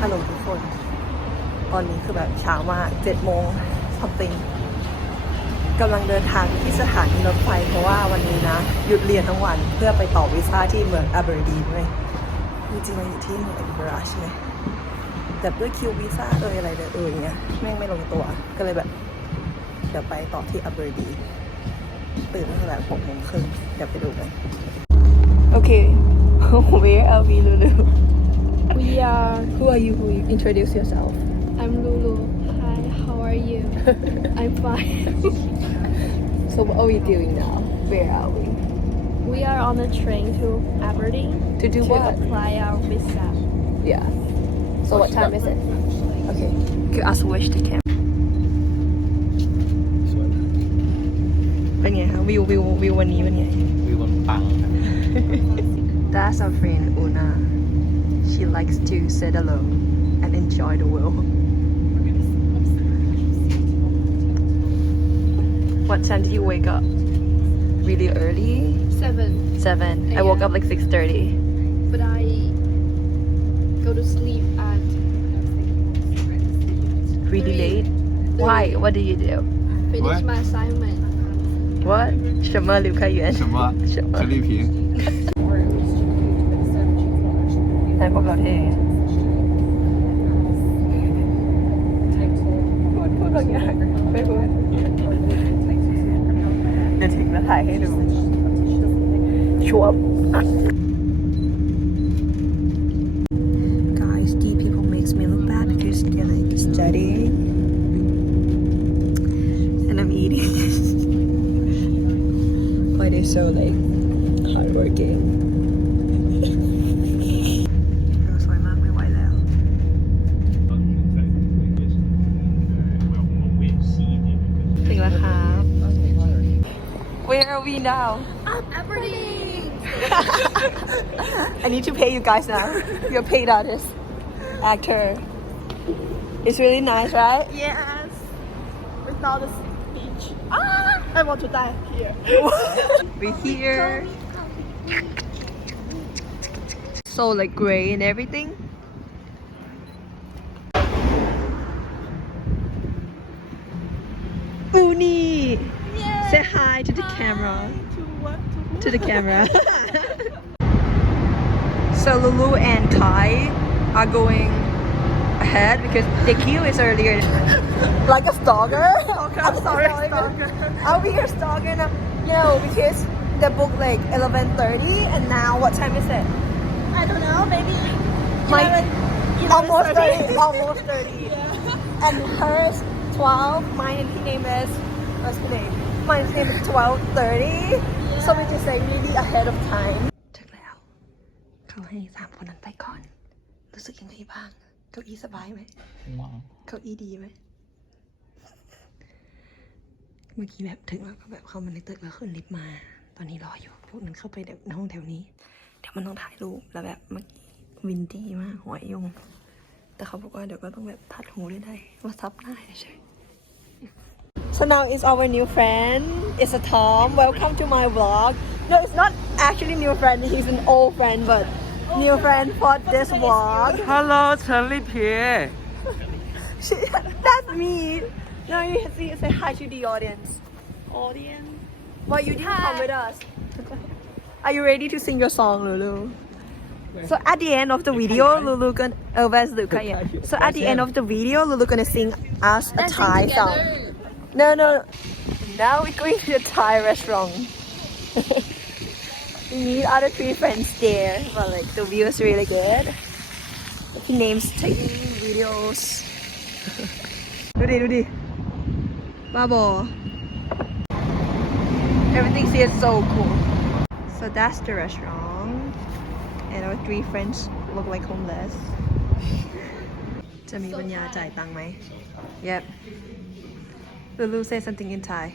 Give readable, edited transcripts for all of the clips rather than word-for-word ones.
ฮัลโหลทุกคนตอนนี้คือแบบเช้ามาก7 โมงsomethingกำลังเดินทางที่สถานีรถไฟเพราะว่าวันนี้นะหยุดเรียนทั้งวันเพื่อไปต่อวีซ่าที่เมือง Aberdeen ด้วยจริงๆเราอยู่ที่เมือง Edinburgh ใช่ไหมแต่ด้วยคิววีซ่าอะไรเงี้ยแม่งไม่ลงตัวก็เลยแบบเดี๋ยวไปต่อที่ Aberdeen ตื่นตั้งแต่แบบ6 โมงครึ่งเดี๋ยวไปดูกันโอเค Where are we, Lulu? We are. Who are you? Introduce yourself. I'm Lulu. Hi, how are you? I'm fine. So what are we doing now? Where are we? We are on a train to Aberdeen To do to what? apply our visa. Yeah. So what time is it? Okay. Could ask which to camp. เป็นไงคะวิววันนี้เป็นไง วิวมันปังครับ That's our friend Una. She likes to sit alone and enjoy the world. What time did you wake up? Really early? 7. I woke up like 6:30. But I go to sleep at Really late? Why? What did you do? finish What? my assignment. What? 什么刘开元？什么什么？陈丽萍แต่พวกเราเท่พูดบางอย่างไม่พูดเดี๋ยวถึงแล้วถ่ายให้ดูชัวร์ Guys, these people makes me look bad because they're like studying and I'm eating. Why they so like hardworking?สวยมากไม่ไหวแล้ว ถึงแล้วครับ Where are we now? Aberdeen! I need to pay you guys now. You're paid artist, actor. It's really nice, right? Yes! Without a speech. I want to die here. We're here. So like gray and everything. Uni! Say hi to the camera. To what? To the camera. So Lulu and Kai are going ahead because the queue is earlier. Like a stalker? I'm sorry, stalker. Are we a stalker now? No, because the book like 11:30 and now what time is it? I don't know, maybe Almost 30. Almost 30. And hers 12. Mine and his name is what's the name? Mine's name is 12:30. So we just like really ahead of time. ถึงแล้วเขาให้3 คนนั้นไปก่อนรู้สึกยังไงบ้างเก้าอี้สบายไหมเก้าอี้ดีไหมเมื่อกี้แบบถึงแล้วก็แบบเข้ามาในตึกแล้วขึ้นลิฟต์มาตอนนี้รออยู่พวกนั้นเข้าไปในห้องแถวนี้เดี๋ยวมันต้องถ่ายรูปแล้วแบบเมื่อกี้วินดี้มากหอยยุงแต่เขาบอกว่าเดี๋ยวก็ต้องแบบทัดหูได้ว่าซับได้ใช่ So now it's our new friend. It's a Tom. Welcome to my vlog. No, it's not actually new friend. He's an old friend, but new friend for this vlog. Hello 陈丽萍 That's me. No, you say hi to the audience. Audience. Why you didn't come with us? Are you ready to sing your song, Lulu? So at the end of the video, Lulu gonna where's Luca? Yeah. So at the end of the video, Lulu gonna sing us a Thai song. No. Now we're going to a Thai restaurant. We meet other 3 friends there, but like the view is really good. His name's taking videos. ดูดิบ้าบอ Everything here is so cool. So that's the restaurant, and our 3 friends look like homeless. จะมีปัญญาจ่ายตังค์ไหม Yep. Lulu say something in Thai.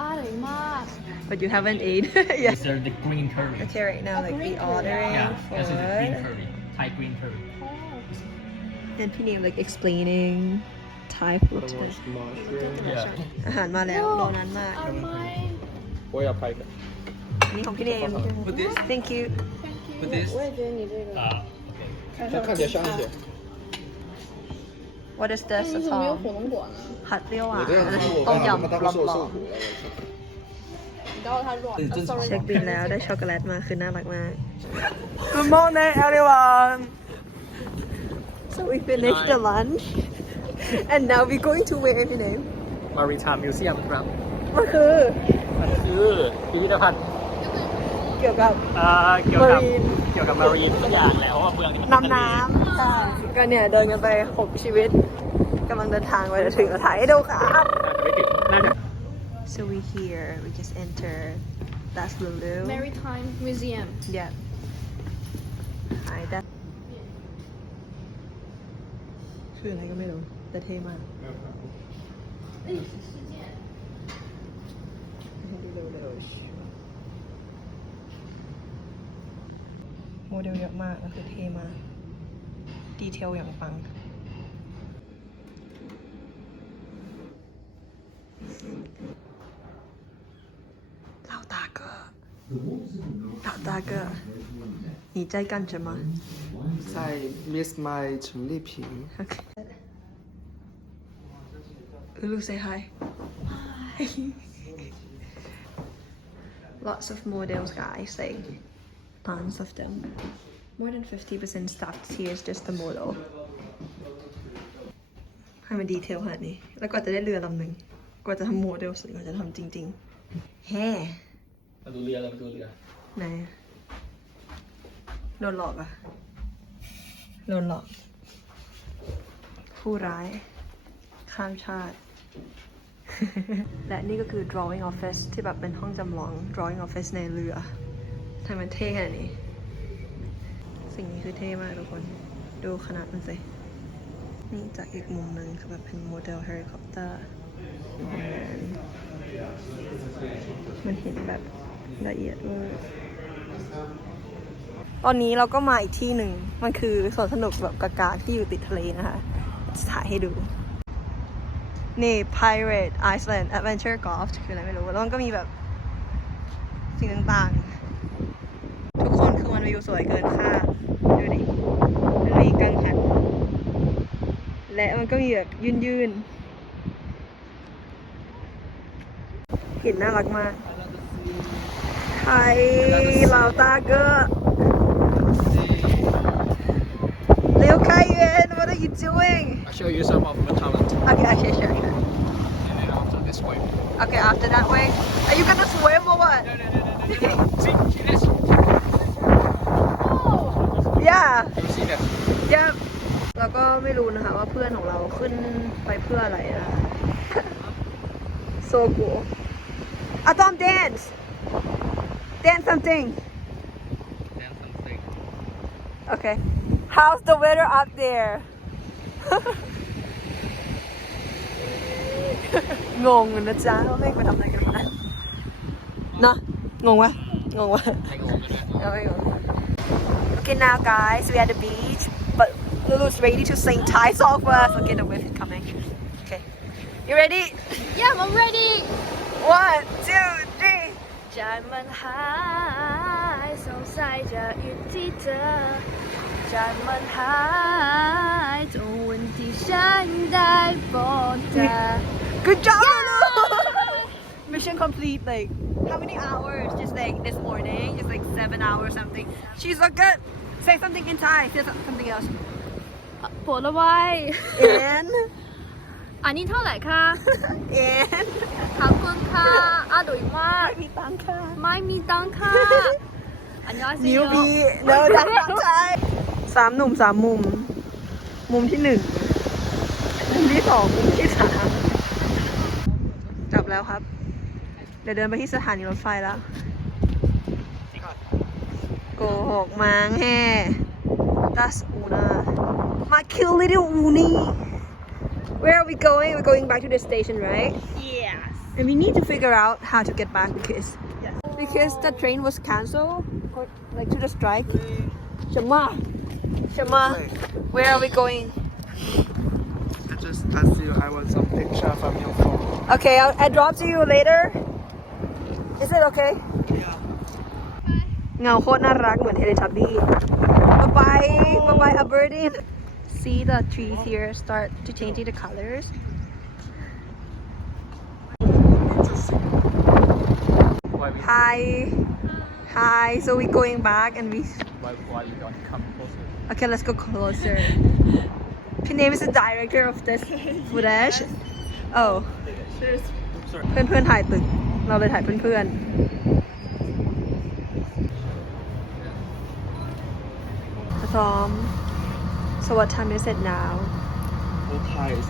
อร่อยมาก But you haven't ate yet. These are the green curry Okay, right now like we ordering yeah this is the green food. curry Thai green curry And พี่นิว like explaining Thai food to us. yeah อาหารมาแล้วรอนานมาก อร่อย 我要拍一个 อันนี้ของพี่เนม Put this Thank you Put this We're doing it. okay 它看起来像一点。What is this 你怎么没有火龙果呢？ ผัดเปรี้ยวหวาน 我这样子，我 ต้ม 看他们 ยำ 他 ร้ 们说我 อ 受 น 苦了， 你知道它软。ๆเช็คบินแล้วได้ช็อกโกแลตมาคือน่ารักมาก Good morning, everyone. So we finished the lunch and now we're going to where your name Maritime Museum ครับ มันคือ มันคือพิพิธภัณฑ์ เกี่ยวกับ เกี่ยวกับ Marine เกี่ยวกับมารีนทุกอย่างแหละเพราะว่าเมืองนี้มัน น้ำใช่ก็เนี่ยเดินกันไป6ชีวิตกำลังเดินทางไปจะถึงแล้วถ่ายให้ดูครับ น่าจะ So we here we just enter that's Lulu Maritime Museum. yeah hi that คืออะไรก็ไม่รู้แต่เท่มากให้ดูเร็วๆโมเดลเยอะมากก็คือเท่มากดีเทลอย่างปัง老大哥老大哥你在干什么在 Miss My 陈丽萍。 Okay. Ulu, say hi. Lots of models, guys. Like tons of them. More than 50% staffed here is just the model. ให้มันดีเทลขนาดนี้แล้วก็จะได้เรือลำหนึ่งกว่าจะทำโมเดลเสร็จกว่าจะทำจริงๆแฮ่ มาดูเรือเรามาดูเรือ ไหนโดนหลอกอ่ะโดนหลอกผู้ร้ายข้ามชาติ และนี่ก็คือ drawing office ที่แบบเป็นห้องจำลอง drawing office ในเรือทำไมมันเท่ขนาดนี้สิ่งนี้คือเท่มากทุกคนดูขนาดมันสินี่จากอีกมุมหนึ่งคือแบบเป็นโมเดลเฮลิคอปเตอร์มันเห็นแบบละเอียดเวอร์ตอนนี้เราก็มาอีกที่หนึ่งมันคือสวนสนุกแบบกากๆที่อยู่ติดทะเลนะคะจะถ่ายให้ดูนี่ Pirate Island Adventure Golf คืออะไรไม่รู้แล้วมันก็มีแบบสิ่งต่างๆทุกคนคือมันวิวสวยเกินคาดดูดิมันมีกังหันและมันก็มีแบบยื่นๆหินน่ารักมากไฮลาวตาเกอร์เร็วไคเย็น what are you doing I'll show you some of my talent okay sure and then after this way okay after that way are you gonna swim or what see this yeah you see that yeah เราก็ไม่รู้นะคะว่าเพื่อนของเราขึ้นไปเพื่ออะไรนะ so cool Atom dance dance something then something okay how's the weather up there งงนะจ๊ะว่าแม่งไปทำอะไรกันมาเนาะงงวะงงวะ ให้งงไปด้วย เอาไม่งง Okay now guys we at the beach but Lulu's ready to sing Thai song for us okay the wave is coming okay you ready Yeah, I'm ready. 1 2 3ใจมันหายสงสัยจะอยู่ที่เธอใจมันหายจนวันที่ฉันได้บอกเธอ Good job, Lulu! Mission complete. Like, how many hours? Just like this morning, just like 7 hours something. She's so good. Say something in Thai. Say something else. ผลไม้ And อันนี้เท่าไหร่คะ and ขอบคุณค่ะอร่อยมาก มีตังค่ะ ไม่มีตังค่ะอันยอดสิ Newbie. No, that's not Thai. 3 หนุ่ม 3 มุม มุมที่ 1 มุมที่ 2 มุมที่ 3 กลับแล้วครับ เดี๋ยวเดินไปที่สถานีรถไฟแล้ว โกหกมังแฮ่ That's Una My cute little Uni Where are we going? We're going back to the station, right? Yes And we need to figure out how to get back because the train was cancelled like to the strike. Shama, where are we going? I just asked you I want some picture from your phone. Okay, I'll drop to you later. Is it okay? เงาโคตรน่ารักเหมือนเทเลทับบี้บ๊ายบาย Aberdeen see the trees here start to changing the colors. Hi. Hi. So we going back and we. Why you don't come closer? Okay, let's go closer. Her name is the director of this footage. Oh. เพื่อนๆถ่ายตึก เราเลยถ่ายเพื่อนๆพร้อม So what time is it now? What time?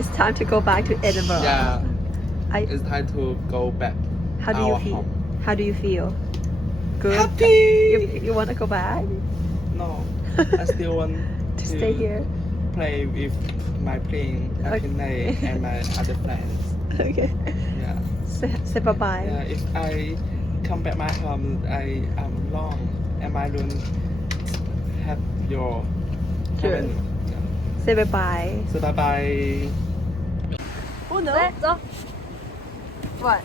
It's time to go back to Edinburgh. Yeah, I, it's time to go back. how do you our feel? home. How do you feel? Good? Happy! You want to go back? No, I still want To stay here? play with my playing Aberdeen and my other friends. Okay. Yeah. Say bye-bye. Yeah, if I come back my home, I am long and I don't have your Sure. company. Yeah. Say bye-bye. So bye bye. Oh no. Let's go. What?